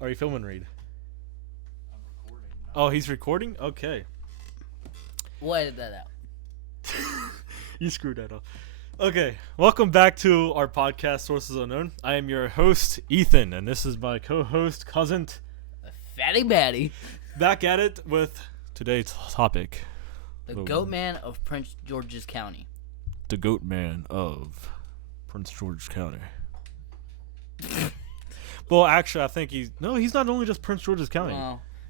Are you filming, Reed? I'm recording. Oh, he's recording? Okay. We'll edit that out. You screwed that up. Okay, welcome back to our podcast, Sources Unknown. I am your host, Ethan, and this is my co-host, Cousin. Fatty Batty. Back at it with today's topic. The Goatman of Prince George's County. The Goatman of Prince George's County. Well, actually, I think he's not only just Prince George's County.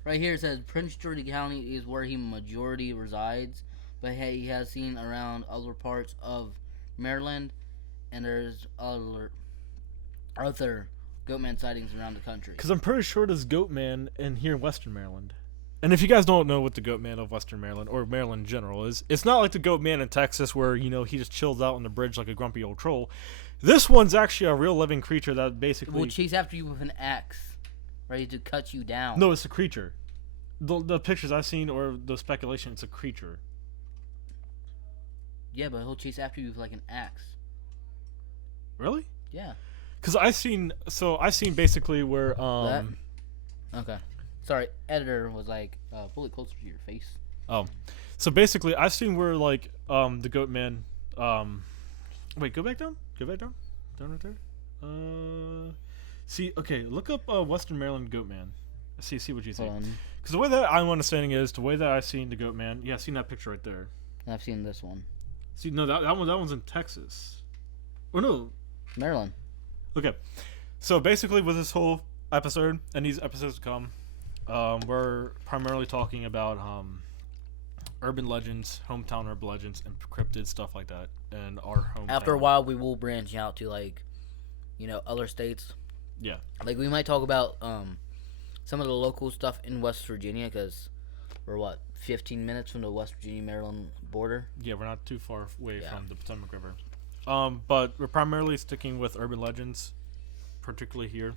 Right here it says Prince George's County is where he majority resides, but he has seen around other parts of Maryland, and there's other Goatman sightings around the country. Because I'm pretty sure there's Goatman in here in Western Maryland. And if you guys don't know what the Goatman of Western Maryland, or Maryland in general, is, it's not like the Goatman in Texas where, he just chills out on the bridge like a grumpy old troll. This one's actually a real living creature that basically... will chase after you with an axe, ready to cut you down. No, it's a creature. The pictures I've seen, or the speculation, it's a creature. Yeah, but he'll chase after you with like an axe. Really? Yeah. Because I seen basically where... Okay. Sorry, editor was like, pull it closer to your face. Oh. So basically, I've seen where, like, the Goatman... Wait, go back down? Go back down? Down right there? See, okay, look up Western Maryland Goatman. See what you think. Because the way that I'm understanding is, the way that I've seen the Goatman... Yeah, I've seen that picture right there. I've seen this one. See, no, that one's in Texas. Oh, no. Maryland. Okay. So basically, with this whole episode, and these episodes to come, we're primarily talking about urban legends, hometown urban legends, and cryptid stuff like that, and our hometown. After a while, we will branch out to other states. Yeah. Like we might talk about some of the local stuff in West Virginia, because we're 15 minutes from the West Virginia-Maryland border. Yeah, we're not too far away from the Potomac River. But we're primarily sticking with urban legends, particularly here.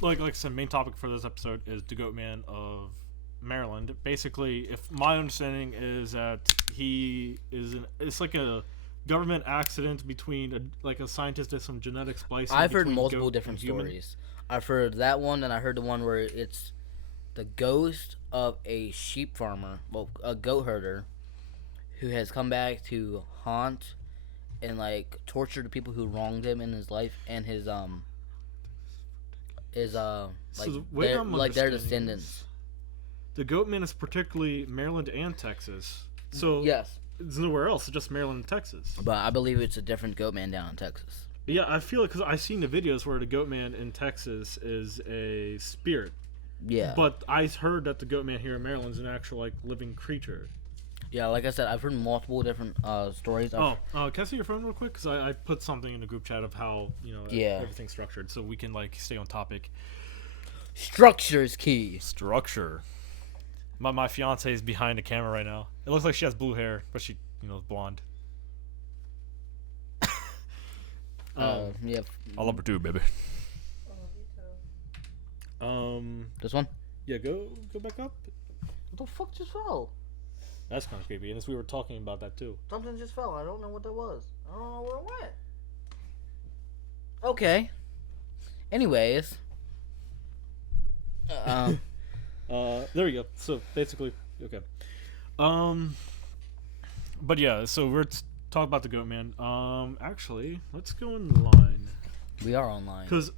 Like I said, main topic for this episode is the Goatman of Maryland. Basically, if my understanding is that it's like a government accident between a scientist and some genetic splicing. I've heard multiple different stories. I've heard that one, and I heard the one where it's the ghost of a sheep farmer, a goat herder, who has come back to haunt and torture the people who wronged him in his life, and their descendants. The Goatman is particularly Maryland and Texas. So yes, it's nowhere else. It's just Maryland and Texas. But I believe it's a different Goatman down in Texas. Yeah, I feel it because I've seen the videos where the Goatman in Texas is a spirit. Yeah. But I heard that the Goatman here in Maryland is an actual living creature. Yeah, like I said, I've heard multiple different stories. Can I see your phone real quick? Because I put something in the group chat of how everything's structured, so we can stay on topic. Structure is key. Structure. My fiance is behind the camera right now. It looks like she has blue hair, but she is blonde. Yeah. I love her too, baby. This one? Yeah, go back up. What the fuck just fell? That's kind of creepy, and we were talking about that too. Something just fell. I don't know what that was. I don't know where it went. Okay. Anyways. There we go. So basically, okay. But yeah, so we're talking about the Goatman. Actually, let's go online. We are online. Because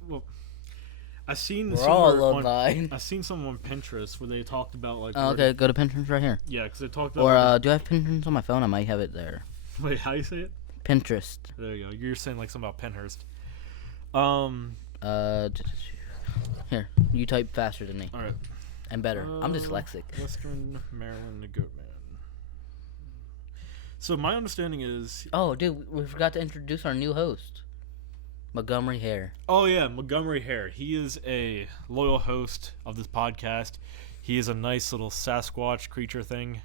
I seen we're all online. I seen some on Pinterest where they talked about okay, go to Pinterest right here. Yeah, because they talked about. Or do I have Pinterest on my phone? I might have it there. Wait, how you say it? Pinterest. There you go. You're saying something about Pinhurst. Here, you type faster than me. All right. And better. I'm dyslexic. Western Maryland, the Goatman. So my understanding is... Oh, dude, we forgot to introduce our new host. Montgomery Hare. Oh, yeah, Montgomery Hare. He is a loyal host of this podcast. He is a nice little Sasquatch creature thing.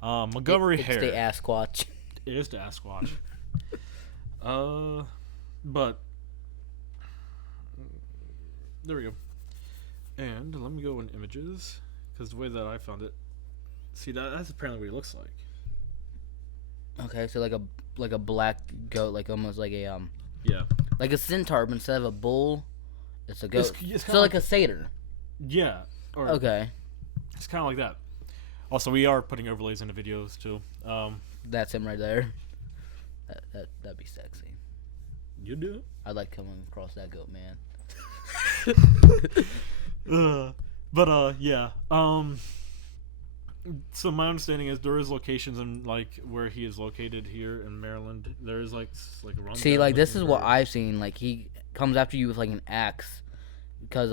Montgomery Hare. It's the Asquatch. It is the Asquatch. But... There we go. And let me go in images, because the way that I found it... See, that's apparently what he looks like. Okay, so like a black goat, almost like a Yeah. Like a centaur, but instead of a bull, it's a goat. It's So kinda like a satyr. Yeah. Or Okay, It's kind of like that. Also, we are putting overlays into videos too. that's him right there. That'd be sexy. You do I'd like coming across that goat, man. it. Yeah. So my understanding is there is locations in like where he is located here in Maryland. There is like a rundown. See, like this is looking what area. I've seen. Like he comes after you with like an axe, because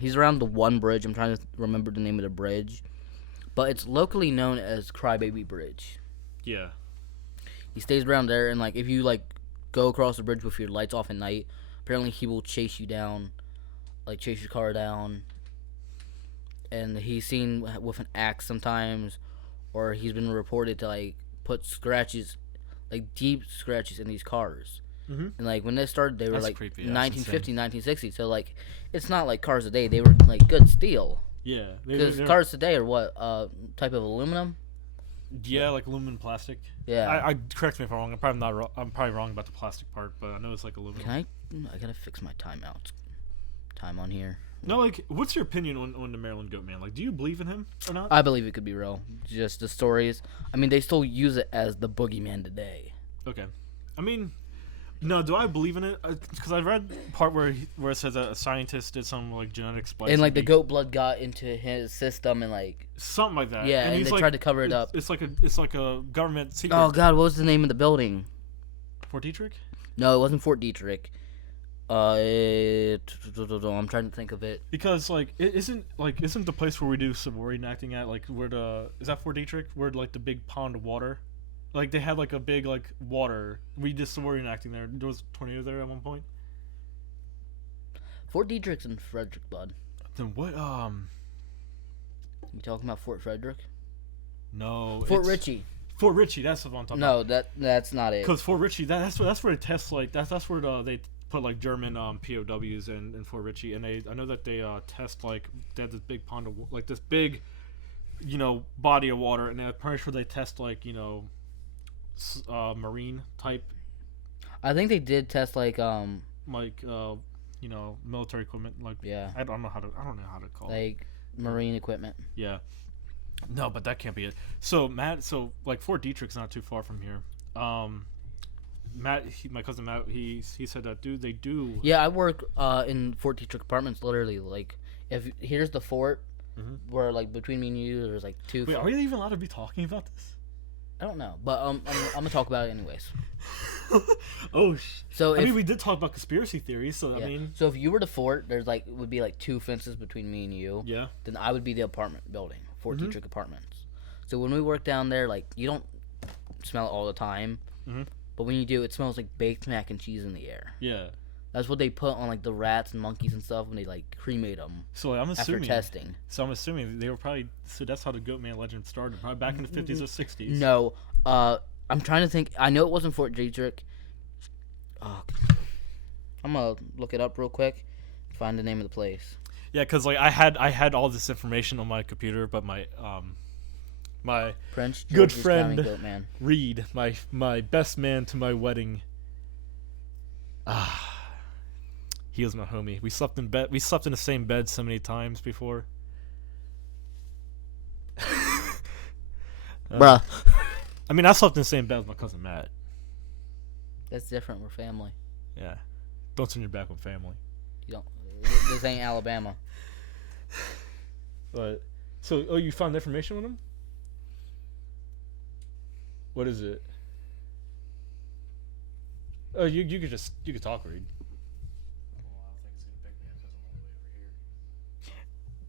he's around the one bridge. I'm trying to remember the name of the bridge, but it's locally known as Crybaby Bridge. Yeah. He stays around there, and like if you like go across the bridge with your lights off at night, apparently he will chase you down, like chase your car down. And he's seen with an axe sometimes, or he's been reported to like put scratches, like deep scratches in these cars. Mm-hmm. And like when they started, they were That's like creepy. That's 1950, insane. 1960. So like it's not like cars today. They were like good steel. Yeah. Because cars today are what type of aluminum? Yeah, like aluminum plastic. Yeah. I correct me if I'm wrong. I'm probably not. I'm probably wrong about the plastic part, but I know it's like aluminum. Can I gotta fix my timeout. Time on here. No, like, what's your opinion on the Maryland Goatman? Like, do you believe in him or not? I believe it could be real. Just the stories. I mean, they still use it as the boogeyman today. Okay. I mean, no, do I believe in it? Because I read part where it says that a scientist did some like genetic splicing. And like the goat blood got into his system and like something like that. yeah, and he's they like, tried to cover it up. It's like a government secret. Oh God, what was the name of the building? Fort Detrick? No, it wasn't Fort Detrick. I'm trying to think of it. Because like it isn't the place where we do sorority acting at like where is that Fort Detrick where like the big pond of water, like they had like a big like water. We did sorority acting there. There was a tornado there at one point. Fort Detrick's in Frederick, bud. Then what? You talking about Fort Frederick? No. Fort Ritchie. Fort Ritchie. That's what I'm talking about. No, that's not it. Because Fort Ritchie, that's where they test like that's where they put like German POWs in Fort Ritchie, and I know that they test like they have this big pond of like this big, body of water, and I'm pretty sure they test like marine type I think they did test like military equipment like yeah, I don't know how to call it like marine equipment. yeah. No, but that can't be it. So Matt, like Fort Detrick's not too far from here. Matt, my cousin Matt, he said that they do. Yeah, I work in Fort Detrick Apartments. Literally, like if here's the fort, where like between me and you, there's like two. Wait, are we even allowed to be talking about this? I don't know, but I'm gonna talk about it anyways. Oh, so I mean, we did talk about conspiracy theories, so yeah. I mean, So if you were the fort, there's like would be like two fences between me and you. yeah. Then I would be the apartment building, Fort Detrick Apartments. So when we work down there, like you don't smell it all the time, but when you do, it smells like baked mac and cheese in the air. Yeah. That's what they put on like the rats and monkeys and stuff when they like cremate them So I'm after assuming. testing. So I'm assuming they were probably. So that's how the Goatman legend started, probably back in the 50s or 60s. No, I'm trying to think. I know it wasn't Fort Detrick. I'm gonna look it up real quick, find the name of the place. Yeah, because like I had all this information on my computer, but my Prince good George's friend County Goatman. Reed, my best man to my wedding. He was my homie. We slept in bed. We slept in the same bed so many times before. Bruh. I mean, I slept in the same bed with my cousin Matt. That's different. We're family. Yeah. Don't turn your back on family. You don't. This ain't Alabama. But so, you found information on him? What is it? Oh, you could talk, Reed. Well, I don't think it's gonna pick me up because I'm all the way over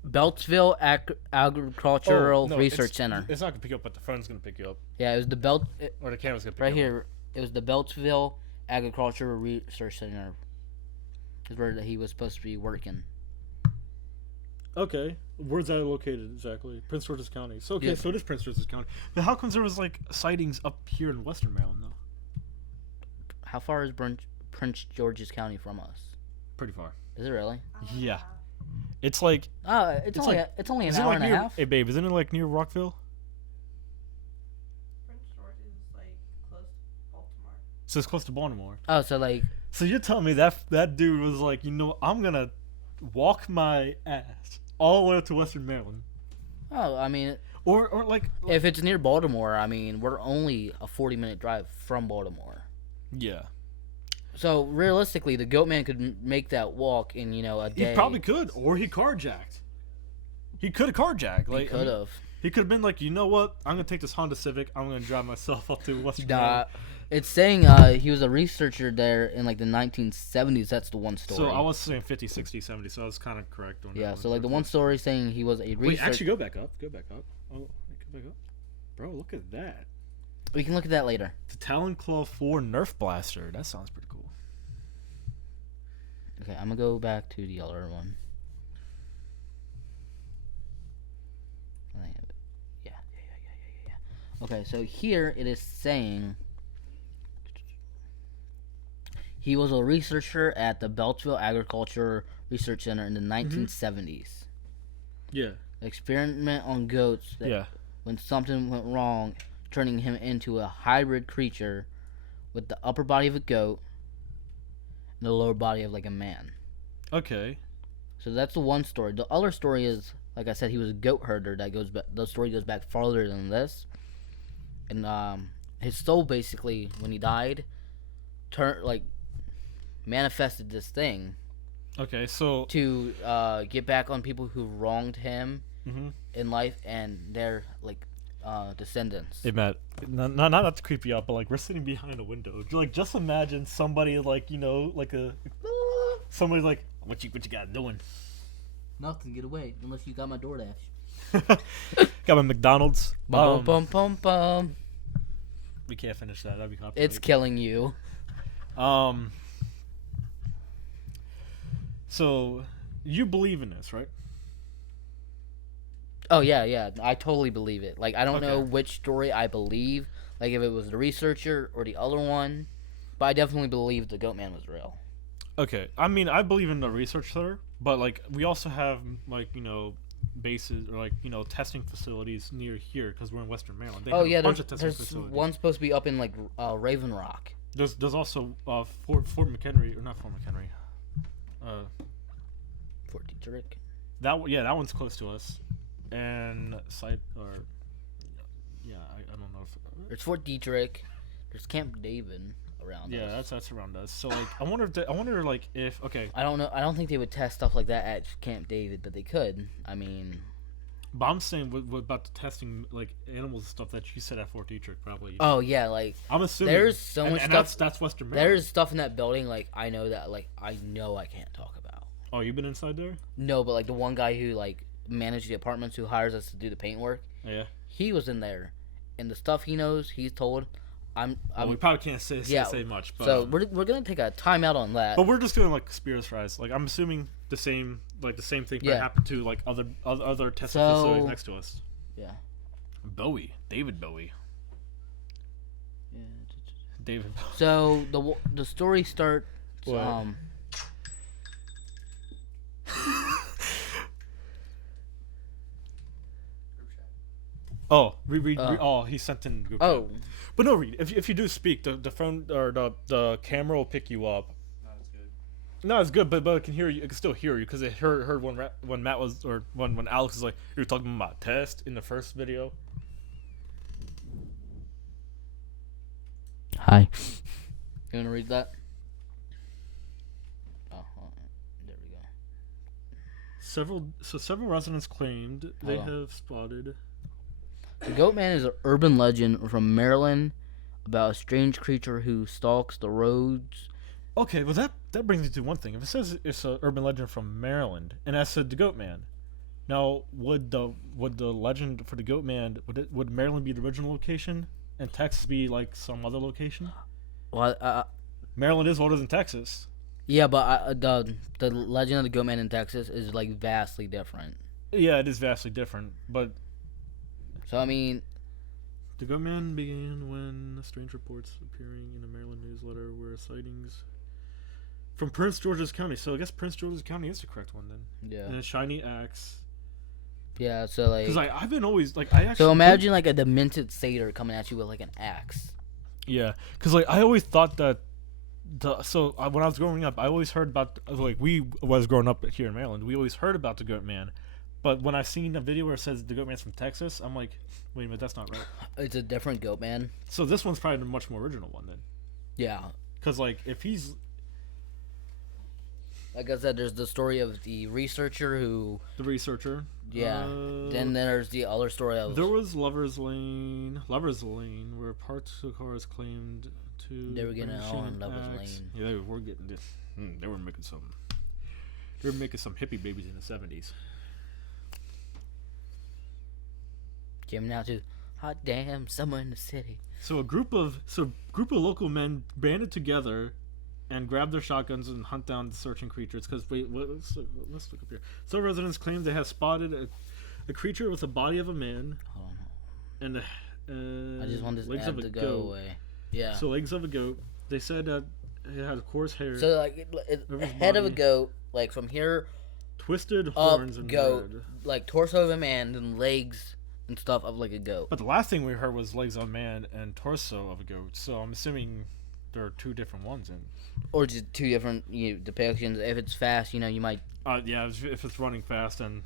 here. Beltsville Agricultural no, Research Center. It's not gonna pick you up, but the phone's gonna pick you up, Yeah, it was the or the camera's gonna pick right you up. here. It was the Beltsville Agricultural Research Center. Is where he was supposed to be working. Okay, where's that located exactly? Prince George's County. So okay, Yeah. so it is Prince George's County. But how comes there was like sightings up here in Western Maryland though? How far is Prince George's County from us? Pretty far. Is it really? Yeah, it's like It's only like- it's only an is it hour like and a near? half. Hey babe, isn't it like near Rockville? Prince George is like close to Baltimore. so it's close to Baltimore. Oh, so like, So you're telling me that dude was like, I'm gonna walk my ass all the way up to Western Maryland, oh, I mean, or like if it's near Baltimore, I mean, we're only a 40-minute drive from Baltimore. yeah, So realistically, the Goatman could make that walk in a day. he probably could, or he carjacked. He could have carjacked. Like He could have. He could have been like, you know what? I'm gonna take this Honda Civic. I'm gonna drive myself up to Western Nah, Maryland. it's saying he was a researcher there in like the 1970s. That's the one story. So I was saying 50, 60, 70. So I was kind of correct on that. Yeah, one. so like the one story saying he was a researcher. Wait, actually, go back up. Go back up. Oh, go back up. Bro, look at that. We can look at that later. The Talon Claw 4 Nerf Blaster. That sounds pretty cool. Okay, I'm gonna go back to the other one. Yeah. Okay, so here it is saying he was a researcher at the Beltsville Agriculture Research Center in the 1970s. Yeah. Experiment on goats that Yeah. when something went wrong, turning him into a hybrid creature with the upper body of a goat and the lower body of like a man. Okay. So that's the one story. The other story is, like I said, he was a goat herder. That goes back. The story goes back farther than this. And his soul basically, when he died, manifested this thing Okay, so to get back on people who wronged him in life and their descendants. hey Matt, not to creep you out, but like we're sitting behind a window. Like just imagine somebody like somebody like what you got doing? Nothing. Get away unless you got my DoorDash. Got my McDonald's. Bum bum bum bum. We can't finish that. That'd be copyrighted. It's killing you. So you believe in this, right? Oh yeah. I totally believe it. Like I don't know Okay. which story I believe. Like if it was the researcher or the other one, but I definitely believe the Goatman was real. Okay. I mean, I believe in the research there, but like we also have bases or testing facilities near here because we're in Western Maryland. They have a bunch of testing there's facilities. one supposed to be up in like Raven Rock. There's also Fort McHenry or not Fort McHenry. Fort Detrick. That one's close to us, and I don't know if There's Fort Detrick. There's Camp David around us. that's around us. So like I wonder if okay. I don't know. I don't think they would test stuff like that at Camp David, but they could. I mean, But I'm saying what about the testing like animals and stuff that you said at Fort Detrick probably. oh yeah, like I'm assuming there's so much and stuff. That's Western Maryland. There's stuff in that building like I know I can't talk about. Oh, you've been inside there? No, but like the one guy who like managed the apartments who hires us to do the paint work, Yeah. he was in there, and the stuff he knows, he's told. Well, we probably can't say much, but so we're gonna take a timeout on that. but we're just gonna like conspiracize. Like I'm assuming the same thing Yeah. happened to like other testing facilities next to us. Yeah. David Bowie. Yeah. David. So the story starts. What? Oh, read. Oh, he sent in. Group Oh, chat. But no, read. If you do speak, the phone or the camera will pick you up. Not as good. No, it's good, but it can hear you. It can still hear you because it heard when Matt was or when Alex was like you were talking about test in the first video. hi. You wanna read that? Oh, there we go. Several residents claimed they Hold on. have spotted. The Goatman is an urban legend from Maryland about a strange creature who stalks the roads. Okay, well that brings me to one thing. If it says it's an urban legend from Maryland, and I said the Goatman, now would the legend for the Goatman would Maryland be the original location, and Texas be like some other location? Well, Maryland is older than Texas. yeah, but the legend of the Goatman in Texas is like vastly different. Yeah, it is vastly different, but So I mean, the Goatman began when strange reports appearing in a Maryland newsletter were sightings from Prince George's County. So I guess Prince George's County is the correct one then. yeah, And a shiny axe. yeah. So like, Because I've been always like I actually. so imagine like a demented satyr coming at you with like an axe. Yeah, because like I always thought that when I was growing up, I always heard about like we was growing up here in Maryland. We always heard about the Goatman, but when I seen a video where it says the Goatman's from Texas, I'm like, wait a minute, that's not right. It's a different goat man. So this one's probably the much more original one then, Yeah. because like if he's Like I said, there's the story of the researcher who. the researcher, Yeah. Then there's the other story of. there was Lovers Lane, where parts of the cars claimed to. They were getting bring it all in shit Lovers acts. Lane. Yeah, they were getting this. They were making some. They were making some hippie babies in the '70s. Came out to. Hot damn, somewhere in the city. So a group of local men banded together and grabbed their shotguns and hunt down the searching creatures. Because let's look up here. Some residents claim they have spotted a creature with the body of a man Hold on. and I just want this legs ad of a to go goat. away. Yeah. So legs of a goat. They said that it had coarse hair, So like Everybody's head of a body. goat, like from here twisted up, horns, and goat, red. like torso of a man, and legs and stuff of like a goat. But the last thing we heard was legs of a man and torso of a goat. So I'm assuming there are two different ones in. Or just two different depictions. If it's fast, you might. Yeah, if it's running fast, and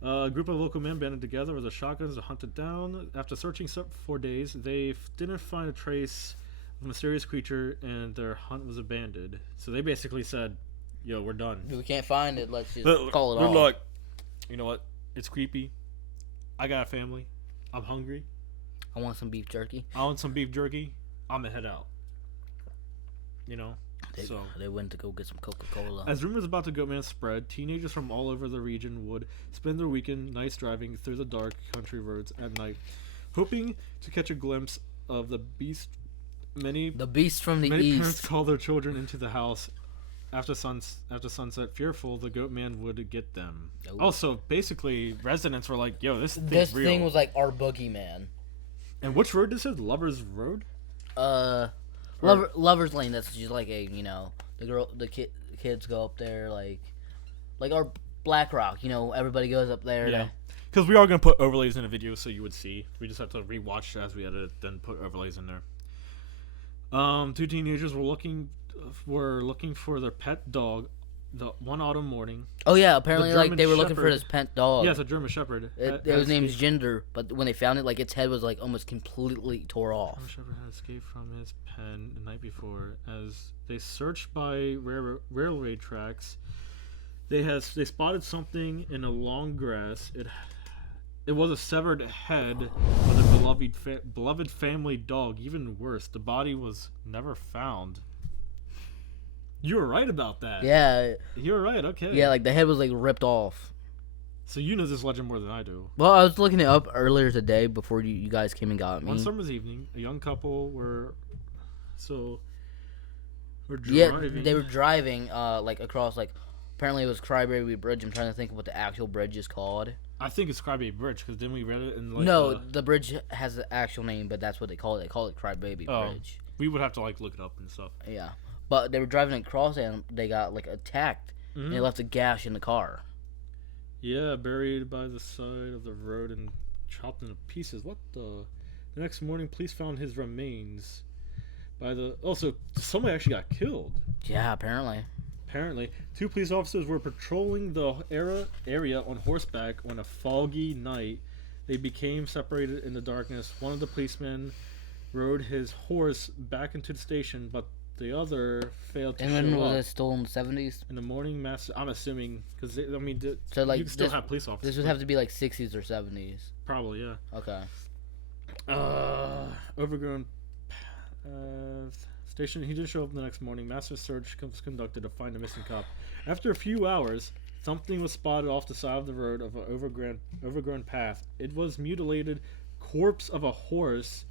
a group of local men banded together with their shotguns to hunt it down. After searching for days, they didn't find a trace of a mysterious creature, and their hunt was abandoned. So they basically said, "Yo, we're done. If we can't find it, let's just Look, call it we're off. like, you know what? It's creepy. I got a family. I'm hungry. I want some beef jerky. I want some beef jerky. I'm gonna head out." They went to go get some Coca-Cola. As rumors about the Goatman spread, teenagers from all over the region would spend their weekend nights driving through the dark country roads at night, hoping to catch a glimpse of the beast. Many Beast from the parents east. call their children into the house after sunset, fearful the Goatman would get them. Oh. Also, basically, residents were like, "Yo, this thing's This real." thing was like our boogeyman. And which road this is? Lovers Road. Lover's Lane. That's just like the kids go up there like our Black Rock. Everybody goes up there. Yeah. Because we are going to put overlays in the video so you would see. We just have to rewatch as we edit it, then put overlays in there. Two teenagers were looking for their pet dog the one autumn morning. Oh yeah, apparently German they were looking for Shepherd. this pet dog. Yeah, it's a German Shepherd. It was named Ginger, but when they found it, like its head was like almost completely tore off. German Shepherd had escaped from his pen the night before. As they searched by railway tracks, they spotted something in the long grass. It was a severed head of a beloved family dog. Even worse, the body was never found. You were right about that. Yeah. You were right, okay. Yeah, like the head was like ripped off. So you know this legend more than I do. Well, I was looking it up earlier today before you guys came and got me. One summer's evening, a young couple were driving. Yeah, they were driving like across like apparently it was Crybaby Bridge. I'm trying to think of what the actual bridge is called. I think it's Crybaby Bridge because then we read it in like No, the bridge has an actual name, but that's what they call it. They call it Crybaby Bridge. We would have to like look it up and stuff. Yeah. But they were driving across and they got like attacked and they left a gash in the car. Yeah, buried by the side of the road and chopped into pieces. What the? The next morning, police found his remains. Also, somebody actually got killed. Yeah, apparently. Apparently, two police officers were patrolling the area on horseback on a foggy night. They became separated in the darkness. One of the policemen rode his horse back into the station, but the other failed to And show when up. was it still in the 70s? In the morning, I'm assuming because So like you can still have police officers. This would have to be like 60s or 70s. probably yeah. Okay. Overgrown station. He did show up the next morning. Massive search was conducted to find a missing cop. After a few hours, something was spotted off the side of the road of an overgrown path. It was mutilated corpse of a horse.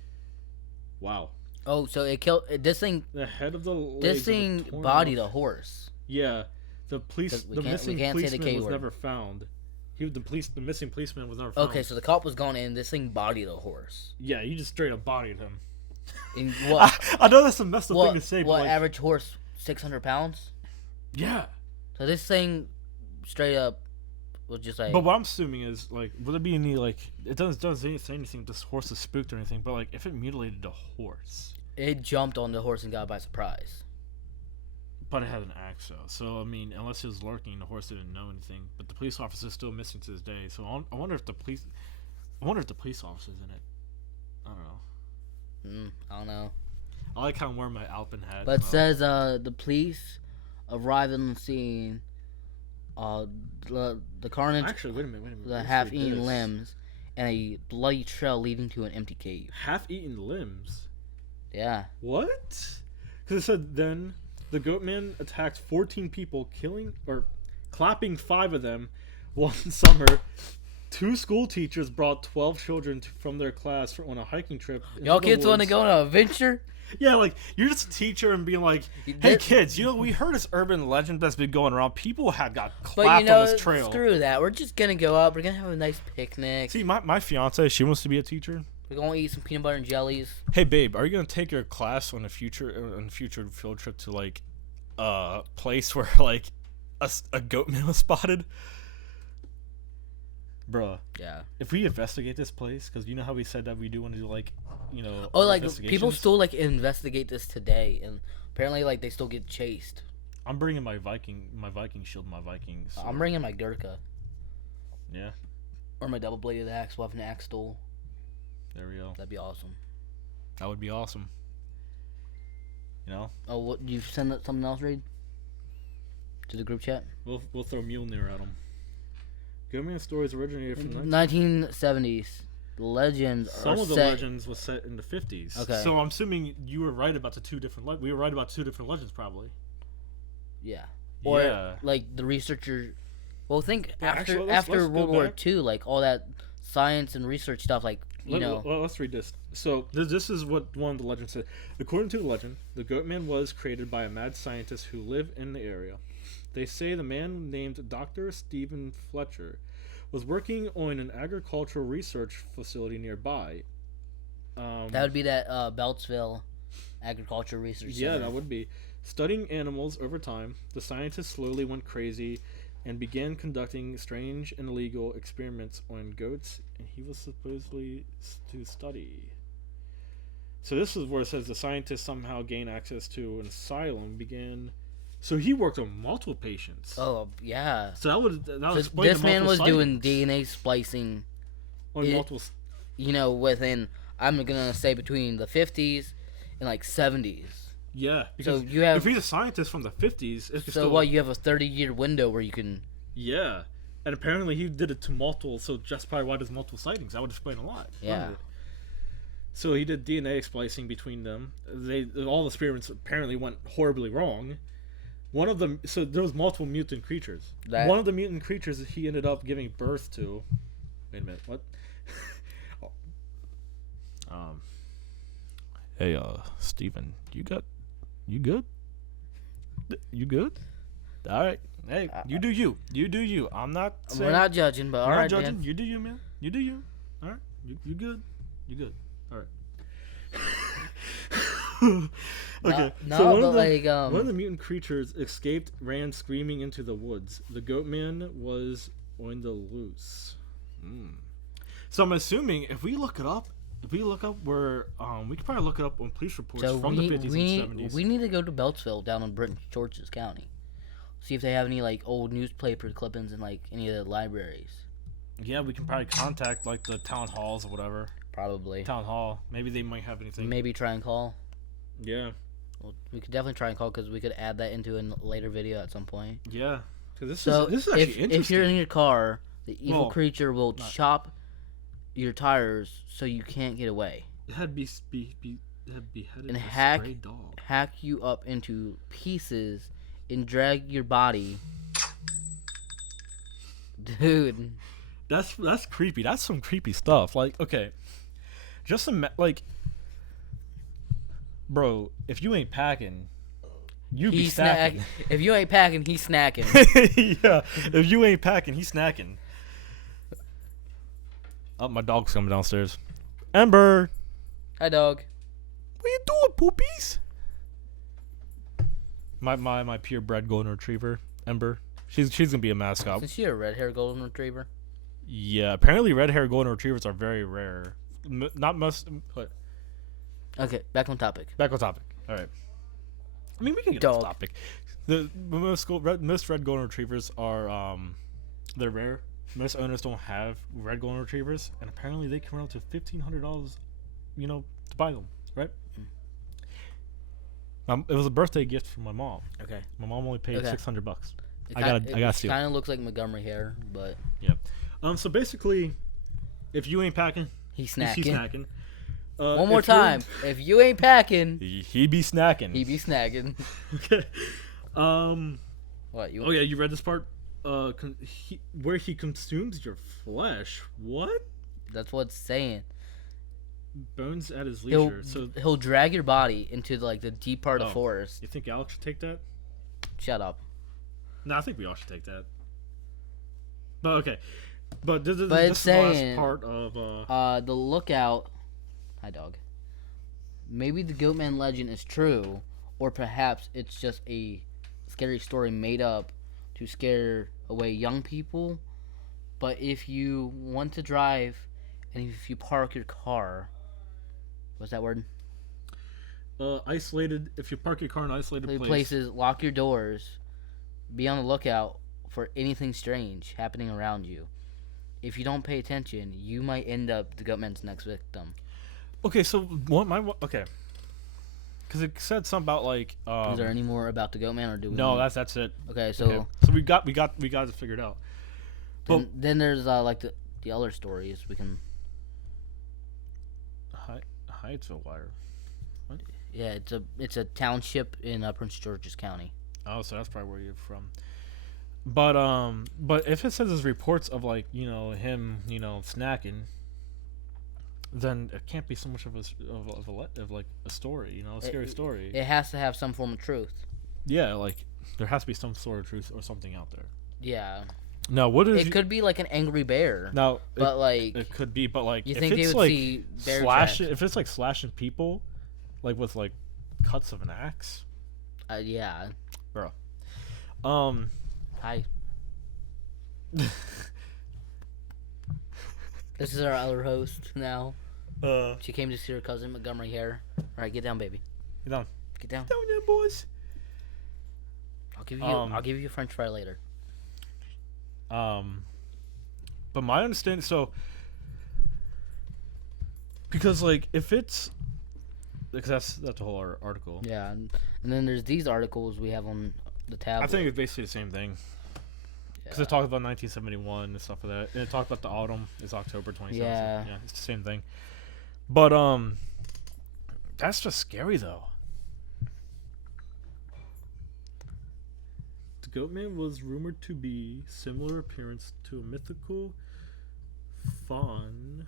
Wow. Oh, so it killed this thing. The head of the legs This of thing it torn bodied off. a horse. Yeah, the missing can't say the policeman K was word. never found. The missing policeman was never found. Okay, so the cop was gone and this thing bodied a horse. Yeah, you just straight up bodied him. In what? I know that's a messed up thing to say, but what like, average horse? 600 pounds. yeah, So this thing straight up was just like. But what I'm assuming is like, would there be any like? It doesn't say anything. This horse is spooked or anything. But like, if it mutilated a horse, It jumped on the horse and got it by surprise. but it had an axe though. So I mean, unless it was lurking, the horse didn't know anything. But the police officer is still missing to this day. So I wonder if the police. I wonder if the police officer's in it. I don't know. I don't know. I like how I'm wearing my Alpen hat. But it says the police arrived on the scene. The carnage, Actually, wait a minute. the Let's read half-eaten this. limbs, and a bloody trail leading to an empty cave. Half-eaten limbs. Yeah. What? Because it said then the Goatman attacked 14 people, killing or clapping 5 of them. One summer, 2 school teachers brought 12 children from their class on a hiking trip. Y'all into the kids want to woods. go on an adventure? Yeah, like you're just a teacher and being like, "Hey kids, we heard this urban legend that's been going around. People had got clapped on this trail." Screw that. We're just gonna go up. We're gonna have a nice picnic. See, my fiance, she wants to be a teacher. We're gonna eat some peanut butter and jellies. Hey babe, are you gonna take your class on a future field trip to like a place where like a goatman was spotted? Bruh, Yeah. if we investigate this place, because you know how we said that we do want to do like, Oh, like people investigations? still like investigate this today, and apparently like they still get chased. I'm bringing my Viking shield, my Viking sword. I'm bringing my Gurkha Yeah, or my double-bladed axe. We'll have an axe duel. there we go. That'd be awesome. That would be awesome. Oh, what you send something else, Reed? To the group chat. We'll throw Mjolnir at him. Goatman stories originated from 1970s. The legends Some are of the set. legends was set in the 50s. Okay. So I'm assuming you were right about the 2 different. We were right about 2 different legends, probably. Yeah. Or Yeah. like the researcher. Well, think Well, after actually, let's after go World War back. II, like all that science and research stuff, like Let's read this. So this is what one of the legends said. According to the legend, the Goatman was created by a mad scientist who lived in the area. They say the man named Dr. Stephen Fletcher was working on an agricultural research facility nearby. that would be that Beltsville Agriculture Research Yeah, Center. that would be. Studying animals over time, the scientist slowly went crazy and began conducting strange and illegal experiments on goats, and he was supposedly to study. So this is where it says the scientist somehow gained access to an asylum, began... So he worked on multiple patients. Oh yeah. So that would So explain this the man was multiple doing sightings DNA splicing. on it- multiple... Within I'm gonna say between the 50s and like 70s. Yeah, because you have- if he's a scientist from the 50s, it could So still... you have a 30-year window where you can. Yeah, and apparently he did it to multiple, so that's probably why there's multiple sightings. That would explain a lot. Yeah. So he did DNA splicing between them. All the experiments apparently went horribly wrong. One of them, so there was multiple mutant creatures. One of the mutant creatures he ended up giving birth to. Wait a minute, what? Hey, Steven, you good? You good? All right. Hey, you do you. You do you. I'm not saying... We're not judging, but We're alright, not judging. man. You do you, man. You do you. All right. You good. You good. All right. Okay. No, so but one of the mutant creatures escaped, ran screaming into the woods. The Goatman was on the loose. So I'm assuming if we look up where we could probably look it up on police reports So from the 50s and 70s. we need to go to Beltsville down in Prince George's County. See if they have any like old newspaper clippings in like any of the libraries. Yeah, we can probably contact like the town halls or whatever. Probably. Town hall. Maybe they might have anything. Maybe try and call. Yeah. Well, we could definitely try and call because we could add that into a later video at some point. Yeah. This So is actually interesting. if you're in your car, the evil Well, creature will chop your tires so you can't get away. It had beheaded And a hack stray dog. you up into pieces and drag your body. Dude. That's creepy. That's some creepy stuff. Like, okay, just like, bro, if you ain't packing, you be snacking. If you ain't packing, he's snacking. Yeah, if you ain't packing, he's snacking. Oh, my dog's coming downstairs. Ember, Hi, dog. what you doing, poopies? My purebred golden retriever, Ember. She's gonna be a mascot. Isn't she a red hair golden retriever? Yeah, apparently red hair golden retrievers are very rare. Not most. But Okay, back on topic. back on topic. All right. I mean, we can get off topic. The most red golden retrievers are they're rare. Most owners don't have red golden retrievers, and apparently they can run up to $1,500. To buy them, right? It was a birthday gift from my mom. Okay. My mom only paid Okay. $600. It I gotta steal. Kind of looks like Montgomery hair, but Yeah. So basically, if you ain't packing, he's he's snacking. snacking. One more if you're- time. If you ain't packing, he be snacking. he be snagging. Okay. What you? Oh yeah, you read this part? Where he consumes your flesh. What? That's what it's saying. Bones at his He'll leisure. So he'll drag your body into like the deep part of Oh. the forest. you think Alex should take that? Shut up. No, I think we all should take that. But okay. But this But it's is the last saying, part of The lookout. Hi, dog. Maybe the Goatman legend is true, or perhaps it's just a scary story made up to scare away young people. But if you want to drive, and if you park your car, what's that word? isolated. If you park your car in an isolated place, Places, lock your doors. Be on the lookout for anything strange happening around you. If you don't pay attention, you might end up the Goatman's next victim. Okay, so okay. Because it said something about like. Is there any more about the Goatman, or do we? No, want- that's it. okay. So Okay. So we got it figured out. then there's like the other stories we can. Hyattsville wire. Yeah, it's a township in Prince George's County. Oh, so that's probably where you're from. But if it says there's reports of like him snacking, then it can't be so much of a story, a scary story. It has to have some form of truth. Yeah, like there has to be some sort of truth or something out there. Yeah, Now, what is it could be like an angry bear. now? But like, It could be, but like you if think they it's would like see bear slashing, tracks? if it's like slashing people, like with like cuts of an axe, Yeah. bro. Hi. This is our other host now. She came to see her cousin Montgomery hair. All right, get down, baby. Get down, Get down. down there, boys. I'll give you a French fry later. But my understanding, so because like if it's because that's the whole article. Yeah, and then there's these articles we have on the tab. I think it's basically the same thing because it talked about 1971 and stuff like that, and it talked about the autumn is October 27th. Yeah. Yeah, it's the same thing. But that's just scary though. The Goatman was rumored to be similar appearance to a mythical faun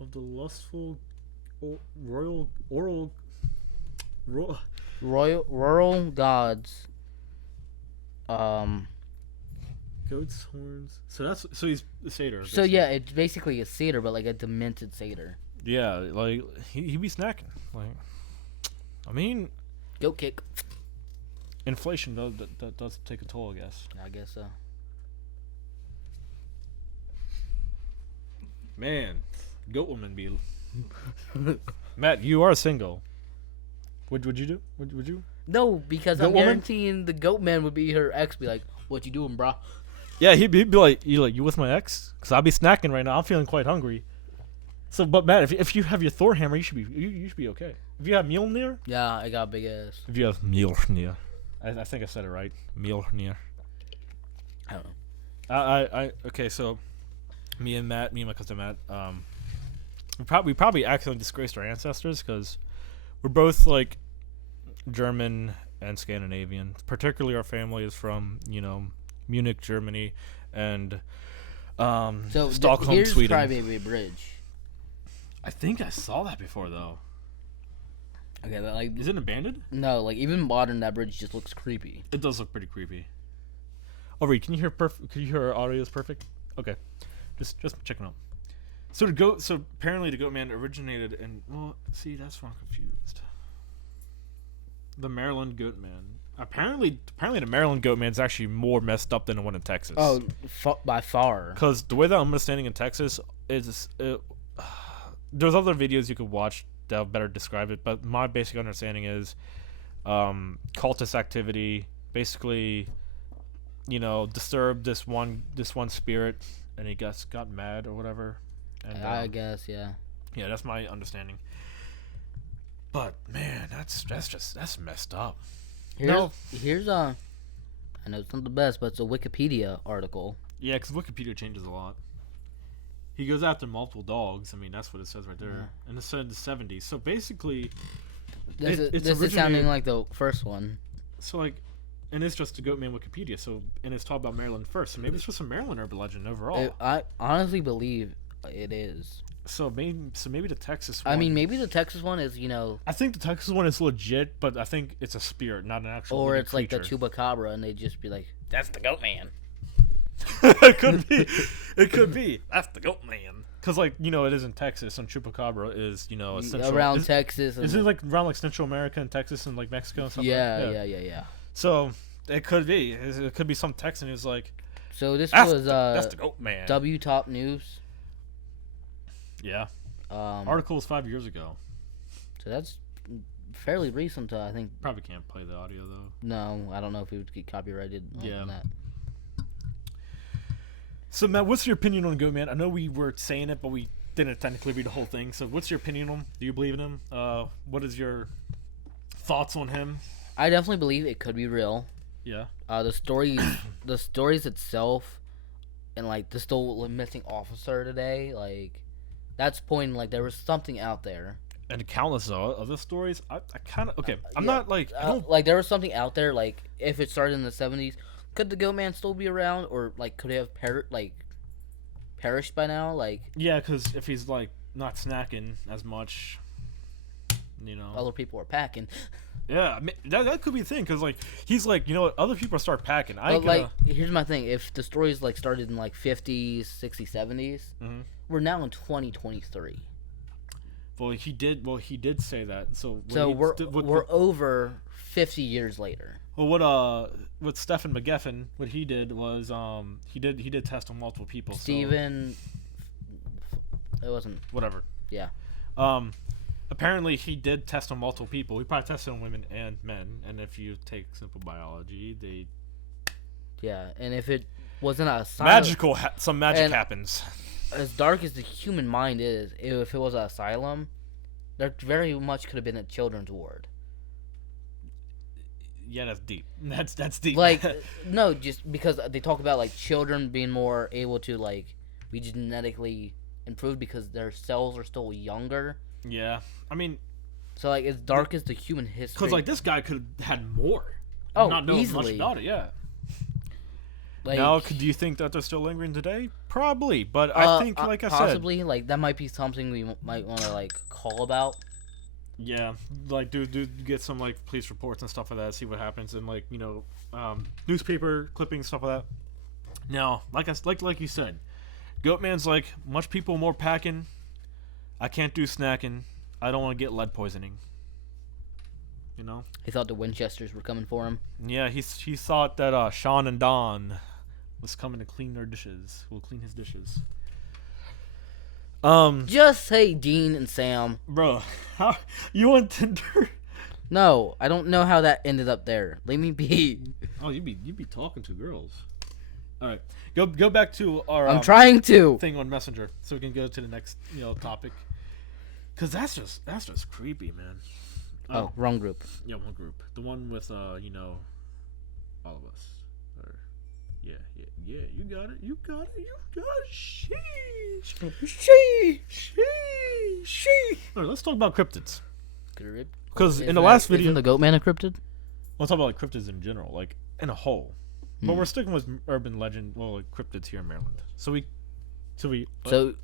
of the lustful rural rural gods. goat's horns. So he's a satyr. So yeah, it's basically a satyr, but like a demented satyr. Yeah, like he be snacking. Like, I mean, Goat kick. inflation does take a toll, I guess. I guess so. Man, goat woman be. Matt, you are single. Would you do? Would you? No, because Goat I'm woman? guaranteeing the Goatman would be her ex. Be like, "What you doing, brah?" Yeah, he'd be like, you with my ex? Cause I'll be snacking right now. I'm feeling quite hungry. So, but Matt, if you have your Thor hammer, you should be okay. If you have Mjolnir, Yeah, I got a big ass. if you have Mjolnir, I think I said it right. Mjolnir. I don't know. I okay. So, me and my cousin Matt, we probably accidentally disgraced our ancestors because we're both like German and Scandinavian. Particularly, our family is from Munich, Germany, and So Stockholm, here's Sweden. Crybaby Bridge. I think I saw that before though. Okay, but like Is it abandoned? no, like even modern, that bridge just looks creepy. It does look pretty creepy. Oh, Reed, can you hear Can you hear our audio is perfect? Okay, just checking out. So apparently the Goatman originated in. Well, see, that's where I'm confused. The Maryland Goatman Apparently, the Maryland Goatman's actually more messed up than the one in Texas. Oh, by far. Because the way that I'm understanding in Texas is, there's other videos you could watch that'll better describe it. But my basic understanding is, cultist activity, basically, disturbed this one spirit, and he got mad or whatever. And I guess, yeah. yeah, that's my understanding. But man, that's messed up. Here's I know it's not the best, but it's a Wikipedia article. Yeah, because Wikipedia changes a lot. He goes after multiple dogs. I mean, that's what it says right there. Yeah. And it said the 70s. So basically, This it's is sounding like the first one. so like, and it's just the Goatman Wikipedia. So and it's talking about Maryland first. So maybe it's just a Maryland urban legend overall. I honestly believe it is. So maybe the Texas one. I mean, maybe the Texas one is, I think the Texas one is legit, but I think it's a spirit, not an actual. or living it's like the creature. Chupacabra, and they just be like, "That's the Goatman." It could be. It could be. That's the Goatman. Because it is in Texas, and Chupacabra is central, Around Texas. And Is it like around like Central America and Texas and like Mexico and stuff? yeah. So it could be. It could be some Texan who's like, So this that's was that's the Goatman. W Top News. Yeah. So Article was 5 years ago. that's fairly recent. I think. Probably can't play the audio though. No, I don't know if it would get copyrighted. Yeah. On that. So Matt, what's your opinion on Goatman? I know we were saying it, but we didn't technically read the whole thing. So what's your opinion on him? Do you believe in him? What is your thoughts on him? I definitely believe it could be real. Yeah. The stories itself, and like the still missing officer today, like that's pointing like there was something out there. And countless other stories. I kind of okay. I'm Yeah. not like I don't. Like there was something out there. Like if it started in the 70s, could the Goatman still be around, or like could it have perished by now? Like Yeah, because if he's like not snacking as much, other people are packing. Yeah, I mean, that could be the thing. Because like he's like what, other people start packing. But like here's my thing: if the stories like started in like 50s, 60s, 70s, Mhm. we're now in 2023. Well, he did say that. So We're over 50 years later. Well, what Stephen McGeffin, what he did was he did test on multiple people. Steven, it wasn't. So, whatever. Yeah. Apparently he did test on multiple people. He probably tested on women and men. And if you take simple biology, they Yeah, and if it wasn't a some magic and- happens. as dark as the human mind is, if it was an asylum, there very much could have been a children's ward. Yeah, that's deep. That's deep. Like, no, just because they talk about like children being more able to like be genetically improved because their cells are still younger. Yeah, I mean, So like, as dark as the human history. because like this guy could have had more. Oh, not knowing easily. much about it. Yeah. like, Now, do you think that they're still lingering today? Probably, but I think, like I said, possibly like that might be something we might want to like call about. yeah, like do get some like police reports and stuff like that, see what happens, and like newspaper clippings, stuff like that. Now, like you said, Goatman's like much people more packing. I can't do snacking. I don't want to get lead poisoning. He thought the Winchesters were coming for him. Yeah, he thought that Sean and Don was coming to clean their dishes. Will clean his dishes. Just say Dean and Sam. Bro, how you on Tinder? No, I don't know how that ended up there. Leave me be. Oh, you be talking to girls. All right, go back to our I'm trying to. thing on Messenger, so we can go to the next topic. Cause that's just creepy, man. Oh, wrong group. Yeah, one group, the one with all of us. Or, yeah, you got it. Sheesh. All right, let's talk about cryptids. Because in the last video, isn't the Goatman encrypted? we'll talk about like cryptids in general, like in a whole. But we're sticking with urban legend, like cryptids here in Maryland. So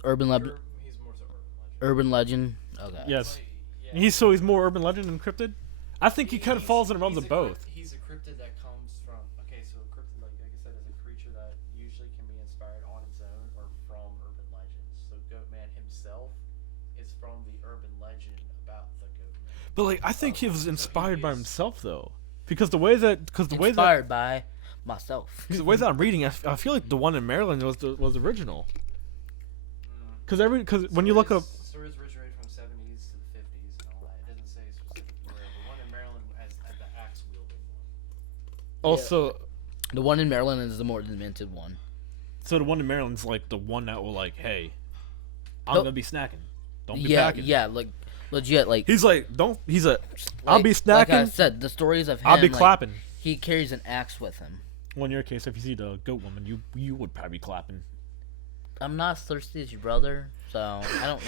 urban legend. He's more so urban legend. Urban legend. Okay. yes, Yeah. he's more urban legend than cryptid. I think he kind of falls in the realms of both. He's a cryptid that comes from. Okay, so a cryptid, like I said, is a creature that usually can be inspired on its own or from urban legends. So Goatman himself is from the urban legend about the Goatman. But like, I think he was inspired by himself though. because the way that Inspired by myself. because the way that I'm reading, I feel like the one in Maryland was original. Because when you look up, stories originated from 70s to the 50s and all that. It doesn't say specifically where. The one in Maryland has the axe wielding one. also, The one in Maryland is the more demented one. so the one in Maryland's like the one that will like, hey, I'm Nope. gonna be snacking. Don't be Yeah, packing. yeah, like legit, like He's like, don't. He's a. I'll be snacking. Like I said, the stories of him. I'll be like, clapping. He carries an axe with him. Well, in your case, if you see the goat woman, you would probably be clapping. I'm not as thirsty as your brother, so I don't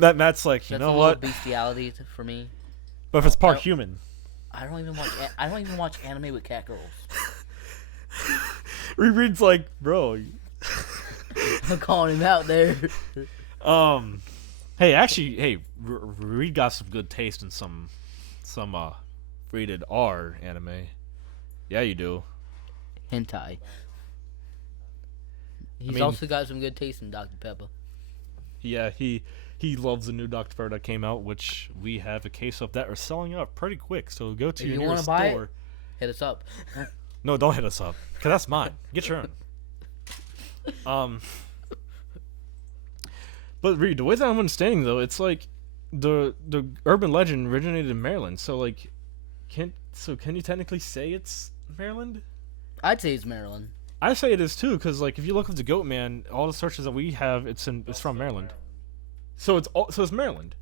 know. Matt's like, you That's know a what? little bestiality for me. But if it's part I- human, I don't even watch anime with cat girls. Reed's like, bro. I'm calling him out there. Hey, actually, hey, Reed got some good taste in some rated R anime. Yeah, you do. Hentai. He's mean- also got some good taste in Dr. Pepper. Yeah, he loves the new Dr. Pepper that came out, which we have a case of that are selling out pretty quick. So go to If your you want nearest to buy store. it, hit us up. No, don't hit us up, cause that's mine. Get your own. But Reed, the way that I'm understanding though, it's like the urban legend originated in Maryland. So like, can you technically say it's Maryland? I'd say it's Maryland. I say it is too, cause like if you look up the Goatman, all the searches that we have, it's from Maryland. So it's Maryland.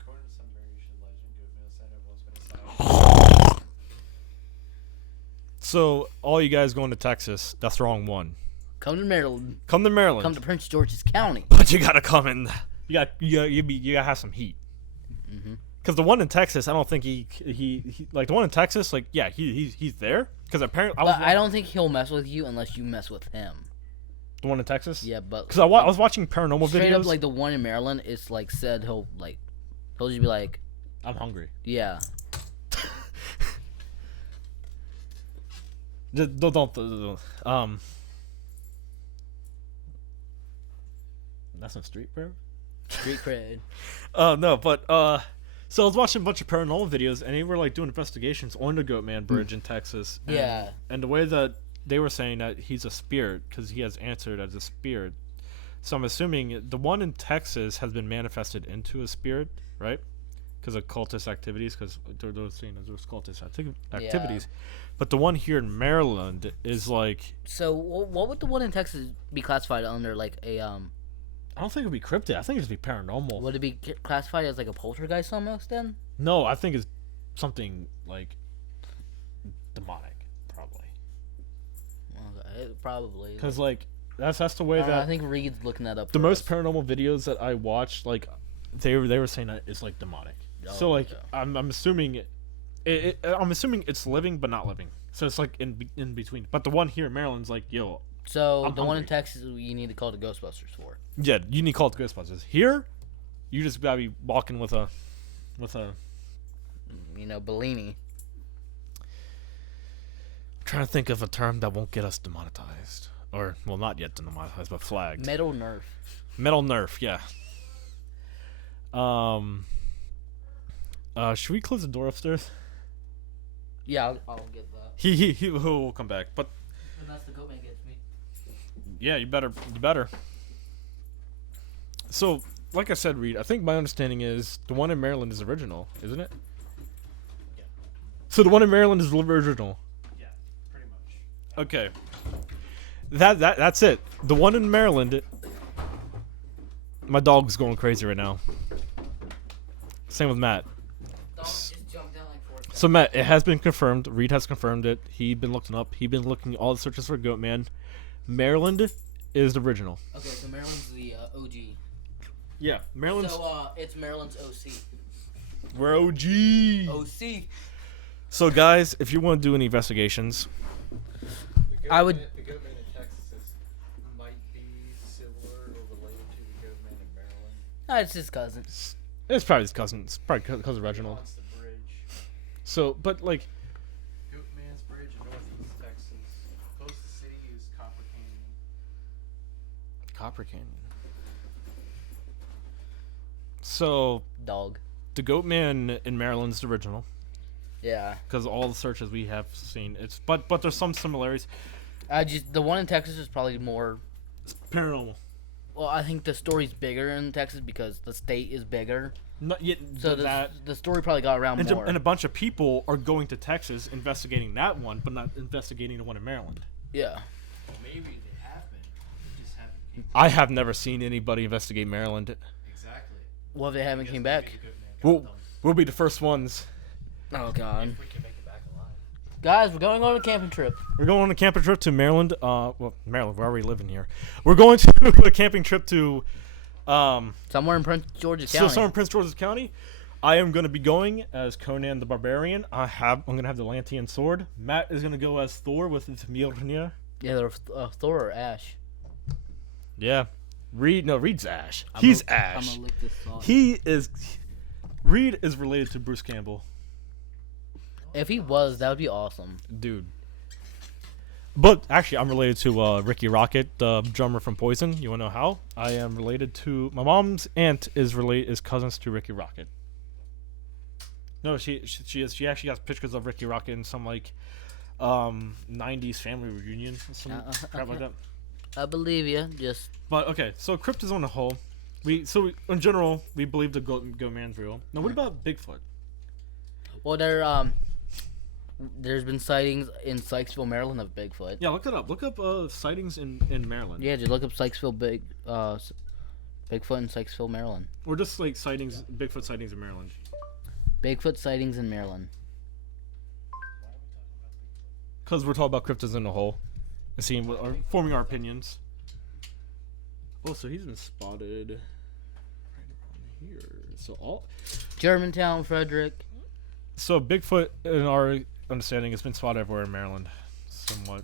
According to some variation of legend, Goatman said it was been assigned. So all you guys going to Texas, that's the wrong one. Come to Maryland. Come to Maryland. Come to Prince George's County. But you gotta come in. You gotta have some heat. Mhm. Because the one in Texas, I don't think he like the one in Texas, like yeah, he's there. Because apparently But I don't think he'll mess with you unless you mess with him. the one in Texas. Yeah, but Because I was watching paranormal straight videos. up, like the one in Maryland, it's like said he'll just be like, I'm hungry. yeah. Don't. That's not street, bro. Street cred. No, but so I was watching a bunch of paranormal videos, and they were like doing investigations on the Goatman Bridge in Texas. And, Yeah. And the way that they were saying that he's a spirit because he has answered as a spirit. So I'm assuming the one in Texas has been manifested into a spirit, right? Because of cultist activities, because they're saying there's cultist activities. But the one here in Maryland is like, So what would the one in Texas be classified under? Like a I don't think it'd be cryptid. I think it'd just be paranormal. would it be classified as like a poltergeist almost then? No, I think it's something like demonic, probably. Okay, probably. Because like that's the way I don't know, that I think Reed's looking that up. the for most us. paranormal videos that I watched, like they were saying that it's like demonic. So Oh, like okay. I'm assuming I'm assuming it's living but not living. So it's like in between. But the one here in Maryland's like, yo, So I'm the one in hungry. Texas you need to call the Ghostbusters for. yeah, you need to call it the Ghostbusters. Here, you just gotta be walking with a You know, Bellini. I'm trying to think of a term that won't get us demonetized. Or well, not yet demonetized, but flagged. Metal Nerf. Metal Nerf, yeah. Should we close the door upstairs? Yeah, I'll get that. He will come back, but Unless the Goatman gets me. yeah, you better. So, like I said, Reed, I think my understanding is the one in Maryland is original, isn't it? Yeah. So the one in Maryland is original. Yeah, pretty much. Okay. That's it. The one in Maryland. My dog's going crazy right now. Same with Matt. Dog just jumped down like 4 seconds. So Matt, it has been confirmed. Reed has confirmed it. He'd been looking up. He'd been looking all the searches for Goatman. Maryland is the original. Okay, so Maryland's the OG. Yeah, Maryland's. So it's Maryland's OC. We're OG. OC. So guys, if you want to do any investigations, I would- The Goatman in Texas might be similar or related to the Goatman in Maryland. It's his cousin. it's probably his cousin. It's probably cousin Reginald. Across the bridge. So, but like, Goatman's Bridge in northeast Texas. Closest city is Copper Canyon. Copper Canyon. So Dog. the Goatman in Maryland's the original. Yeah. because all the searches we have seen, but there's some similarities. The one in Texas is probably more. It's paranormal. Well, I think the story's bigger in Texas because the state is bigger. Not yet. So the story probably got around more. And a bunch of people are going to Texas investigating that one, but not investigating the one in Maryland. Yeah. Maybe they have been. They just haven't. I have never seen anybody investigate Maryland. Exactly. Well, if they haven't came back. We'll be the first ones. Oh God. If we can make it back alive. Guys, we're going on a camping trip. We're going on a camping trip to Maryland. Well, Maryland, we're already living here. We're going to a camping trip to Somewhere in Prince George's County. So somewhere in Prince George's County. I am going to be going as Conan the Barbarian. I'm going to have the Lantean sword. Matt is going to go as Thor with his Mjolnir. Yeah, they're Thor or Ash. Yeah. Reed's Ash. He's Ash. I'm gonna lick this sauce. Reed is related to Bruce Campbell. If he was, that would be awesome. Dude. But actually, I'm related to Ricky Rocket, the drummer from Poison. You want to know how? I am related to my mom's aunt is cousins to Ricky Rocket. No, she is. She actually has pictures of Ricky Rocket in some like 90s family reunion, some crap like that. I believe you. But okay, so cryptids on the whole, in general we believe the Goatman's real. Now, what about Bigfoot? Well, there's been sightings in Sykesville, Maryland of Bigfoot. Yeah, look it up. Look up sightings in Maryland. Yeah, just look up Sykesville Bigfoot in Sykesville, Maryland. Or just like Bigfoot sightings in Maryland. Bigfoot sightings in Maryland. Because we're talking about cryptids in the whole, and forming our opinions. Oh, so he's been spotted right around here. So Germantown, Frederick. So Bigfoot, in our understanding, has been spotted everywhere in Maryland, somewhat.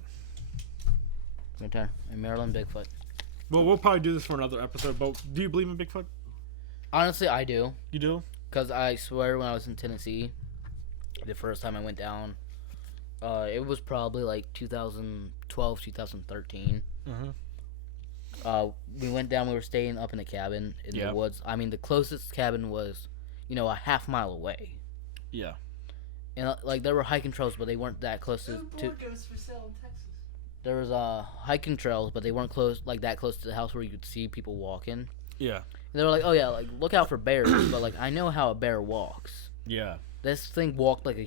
Right there in Maryland, Bigfoot. Well, we'll probably do this for another episode. But do you believe in Bigfoot? Honestly, I do. You do? Because I swear, when I was in Tennessee, the first time I went down, it was probably like 2012, 2013. We went down. We were staying up in a cabin in the woods. I mean, the closest cabin was, a half mile away. Yeah. And like there were hiking trails, but they weren't that close to. Goes for sale in Texas. There was hiking trails, but they weren't that close to the house where you could see people walking. Yeah. And they were like, "Oh yeah, like look out for bears," but like I know how a bear walks. Yeah. This thing walked like a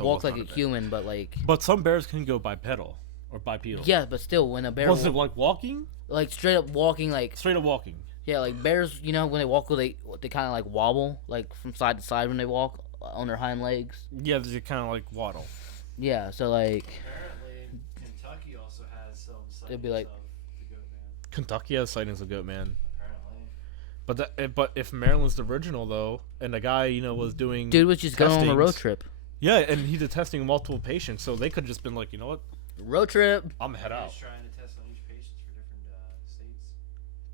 walked like a human, but like. But some bears can go bipedal or bipedal. Yeah, but still, when a bear was it like walking? Like straight up walking, like. Straight up walking. Yeah, like bears, when they walk, they kind of like wobble, like from side to side when they walk on their hind legs. Yeah, they kind of like waddle. Yeah, so like. Apparently, Kentucky also has some sightings It'd be like. of the Goatman. Kentucky has sightings of Goatman. Apparently. But if Maryland's the original though, and the guy was doing. Dude was just going on a road trip. Yeah, and he did testing multiple patients, so they could just been like, you know what? Road trip. I'm head out. Just trying to test on each patient for different states.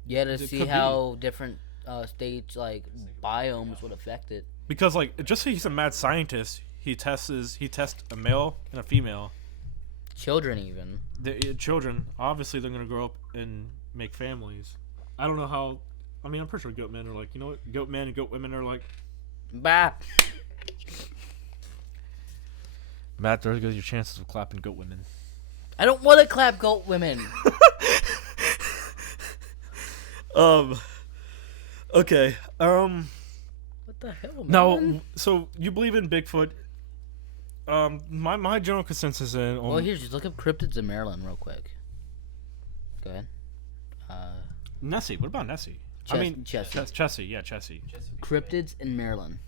Yeah, to see how different states like biomes would affect it. Because like, just so he's a mad scientist, he tests a male and a female. Children even. The children, obviously, they're gonna grow up and make families. I don't know how. I mean, I'm pretty sure Goatmen are like, you know what? Goatmen and Goatwomen are like. Bah. Matt, there goes your chances of clapping Goatwomen. I don't want to clap goat women. Okay. What the hell, man? Now, so you believe in Bigfoot? My general consensus in. Well, here, just look up cryptids in Maryland real quick. Go ahead. Nessie. What about Nessie? Chessie. Chessie. Yeah, Chessie. Cryptids in Maryland.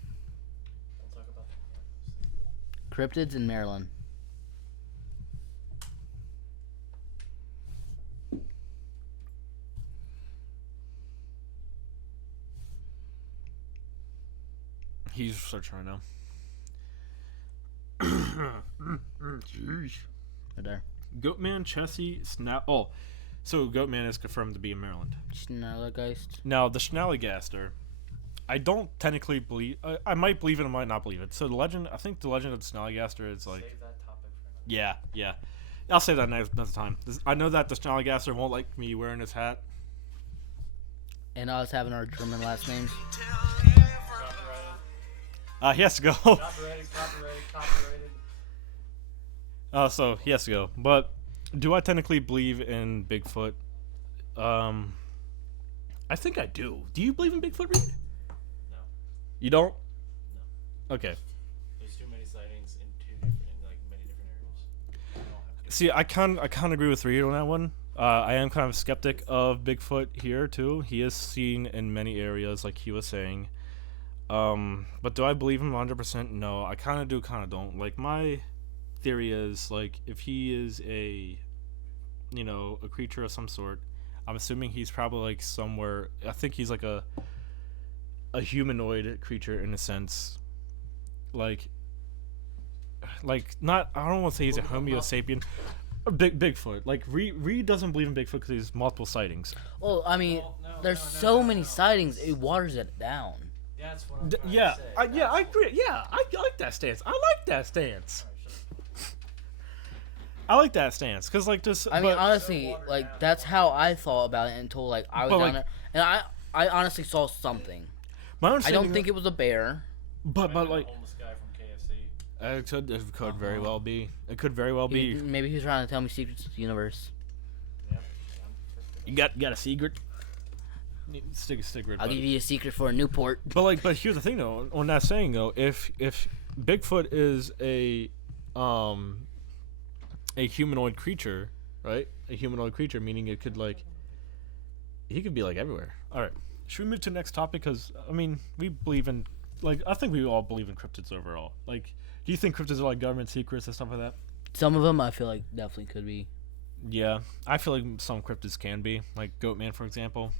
Don't talk about that. Cryptids in Maryland. He's searching right now. Right there. Goatman, Chessie, Oh, so Goatman is confirmed to be in Maryland. Schnallergeist. Now, the Schnallygaster, I don't technically believe. I might believe it, I might not believe it. So I think the legend of the Schnallygaster is like. Save that topic for another. Yeah. I'll say that another time. I know that the Schnallygaster won't like me wearing his hat. And us having our German last names. He has to go. Copyrighted. So he has to go. But do I technically believe in Bigfoot? I think I do. Do you believe in Bigfoot, Reed? No. You don't? No. Okay. There's too many sightings in like many different areas. See, I kind of agree with Reed on that one. I am kind of a skeptic of Bigfoot here too. He is seen in many areas, like he was saying. But do I believe him 100%? No, I kind of do, kind of don't. Like, my theory is, like, if he is a creature of some sort, I'm assuming he's probably like somewhere. I think he's like a humanoid creature in a sense, like not. I don't want to say he's a Homo sapien. Bigfoot. Like Reed doesn't believe in Bigfoot because there's multiple sightings. Well, I mean, there's so many sightings, it waters it down. That's what I'm trying Yeah, to say. I agree. Yeah, I like that stance. I like that stance. I like that stance because, like, just. I mean, honestly, like that's how I thought about it until like I was down there, and I honestly saw something. I don't think it was a bear. But like, homeless guy from KFC. it could very well be. It could very well be. Maybe he was trying to tell me secrets of the universe. Yep. You got a secret. Stick a secret. I'll give you a secret for a Newport. But here's the thing though. On that saying though, if Bigfoot is a humanoid creature, right? A humanoid creature, meaning it could he could be like everywhere. All right, should we move to the next topic? Because I mean, we believe in I think we all believe in cryptids overall. Like, do you think cryptids are like government secrets and stuff like that? Some of them I feel like definitely could be. Yeah, I feel like some cryptids can be, like Goatman, for example.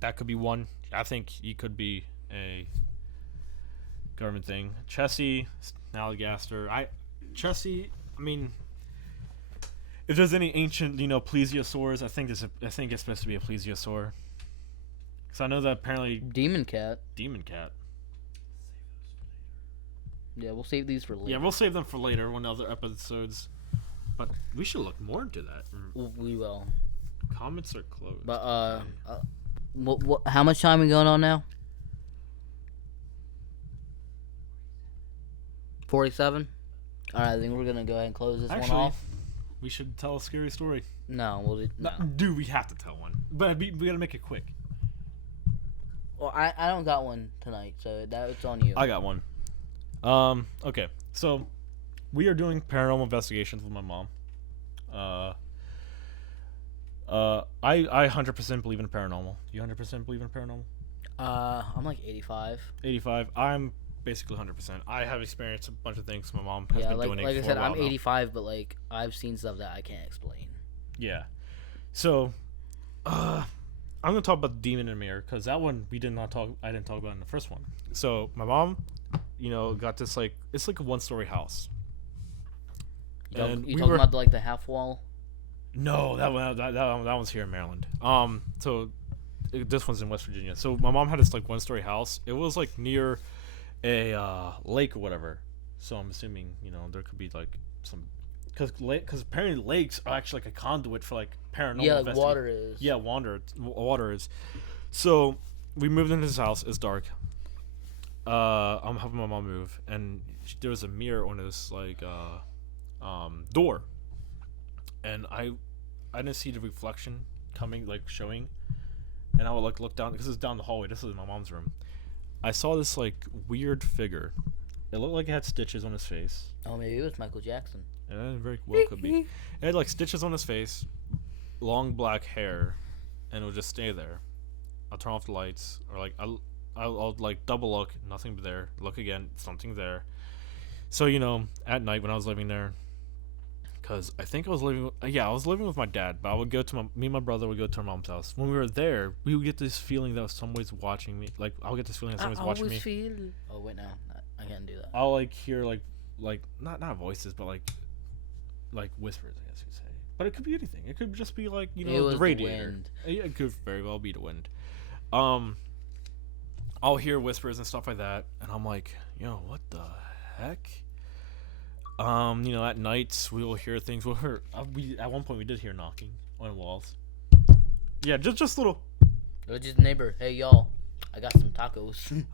That could be one. I think he could be a government thing. Chessie, Chessie. I mean, if there's any ancient, plesiosaurs, I think it's supposed to be a plesiosaur. Because I know that apparently Demon cat. Yeah, we'll save these for later. Yeah, we'll save them for later on other episodes. But we should look more into that. We will. Comments are closed. But what? How much time are we going on now? 47. All right, I think we're gonna go ahead and close this one off. We should tell a scary story. No, no. Dude, we have to tell one, but we gotta make it quick. Well, I don't got one tonight, so it's on you. I got one. Okay, so we are doing paranormal investigations with my mom. I 100% believe in paranormal. You 100% believe in paranormal? I'm like 85. 85. I'm basically 100%. I have experienced a bunch of things. My mom has been doing it for a while. Like I said, I'm 85, but like I've seen stuff that I can't explain. Yeah. So, I'm gonna talk about the demon in the mirror because that one I didn't talk about in the first one. So my mom, got this it's like a 1-story house. You talking about like the half wall? No, that one's here in Maryland. So this one's in West Virginia. So my mom had this 1-story house. It was near a lake or whatever. So I'm assuming there could be some because apparently lakes are actually a conduit for paranormal. Yeah, water is. Yeah, water is. So we moved into this house. It's dark. I'm helping my mom move, and there was a mirror on this door. And I didn't see the reflection coming, showing. And I would look down because it's down the hallway. This is my mom's room. I saw this weird figure. It looked like it had stitches on his face. Oh, maybe it was Michael Jackson. Yeah, very well could be. It had stitches on his face, long black hair, and it would just stay there. I'll turn off the lights, or I'll double look, nothing there. Look again, something there. So at night when I was living there. Because I think I was living with my dad, but I would go to me and my brother would go to our mom's house. When we were there, we would get this feeling that somebody's watching me. I would get this feeling that somebody's watching me. Oh wait, no, I can't do that. I'll hear not voices, but whispers, I guess you'd say. But it could be anything. It could just be the radiator. Wind. It could very well be the wind. I'll hear whispers and stuff like that, and I'm like, what the heck? At nights we will hear things. We'll hear. At one point we did hear knocking on walls. Yeah, just little. It was just a neighbor. Hey y'all, I got some tacos.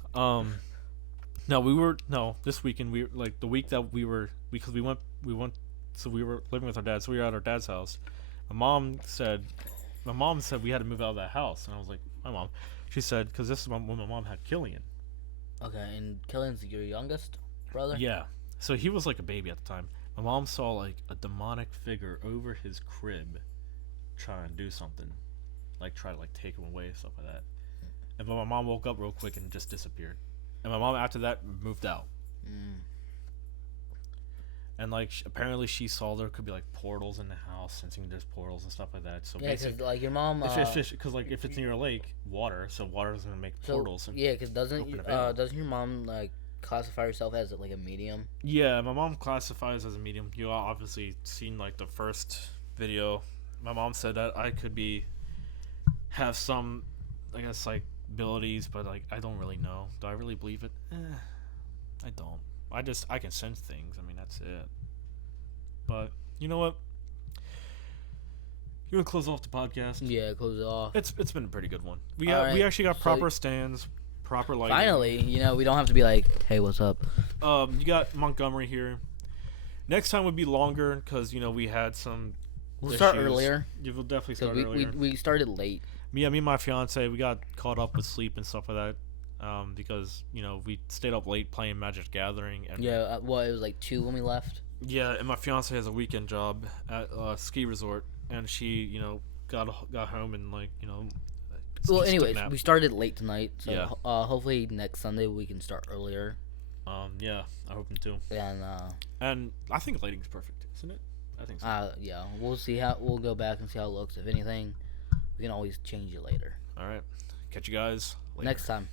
No, this weekend we like the week that we were because we went so we were living with our dad, so we were at our dad's house. My mom said we had to move out of that house, and I was like, my mom. She said because this is when my mom had Killian. Okay, and Killian's your youngest brother? Yeah, so he was like a baby at the time. My mom saw like a demonic figure over his crib, trying to do something, like try to like take him away and stuff like that. And but my mom woke up real quick and just disappeared. And my mom after that moved out. Mm. And like apparently she saw there could be like portals in the house, and seeing there's portals and stuff like that. So Yeah, because basically, like your mom. because like if it's near a lake, water, so water's gonna make portals. And yeah, because open a veil. doesn't your mom like classify herself as like a medium? Yeah, my mom classifies as a medium. You all obviously seen like the first video. My mom said that I could have some, I guess like abilities, but like I don't really know. Do I really believe it? I don't. I can sense things. I mean that's it. But you know what? You want to close off the podcast? Yeah, close it off. It's been a pretty good one. We Alright, actually got so proper stands, proper lighting. Finally, we don't have to be like, hey, what's up? You got Montgomery here. Next time would be longer because we had some. We'll issues. start earlier. You will definitely Because start earlier. we started late. Me and my fiance, we got caught up with sleep and stuff like that. Because we stayed up late playing Magic Gathering. And Yeah, it was like 2 when we left. yeah, and my fiance has a weekend job at a ski resort, and she got home and like Well, just took a anyways, nap. we started late tonight, so Yeah. Hopefully next Sunday we can start earlier. Yeah, I hope to. And I think lighting's perfect, isn't it? I think so. yeah, we'll go back and see how it looks. If anything, we can always change it later. All right, catch you guys later. Next time.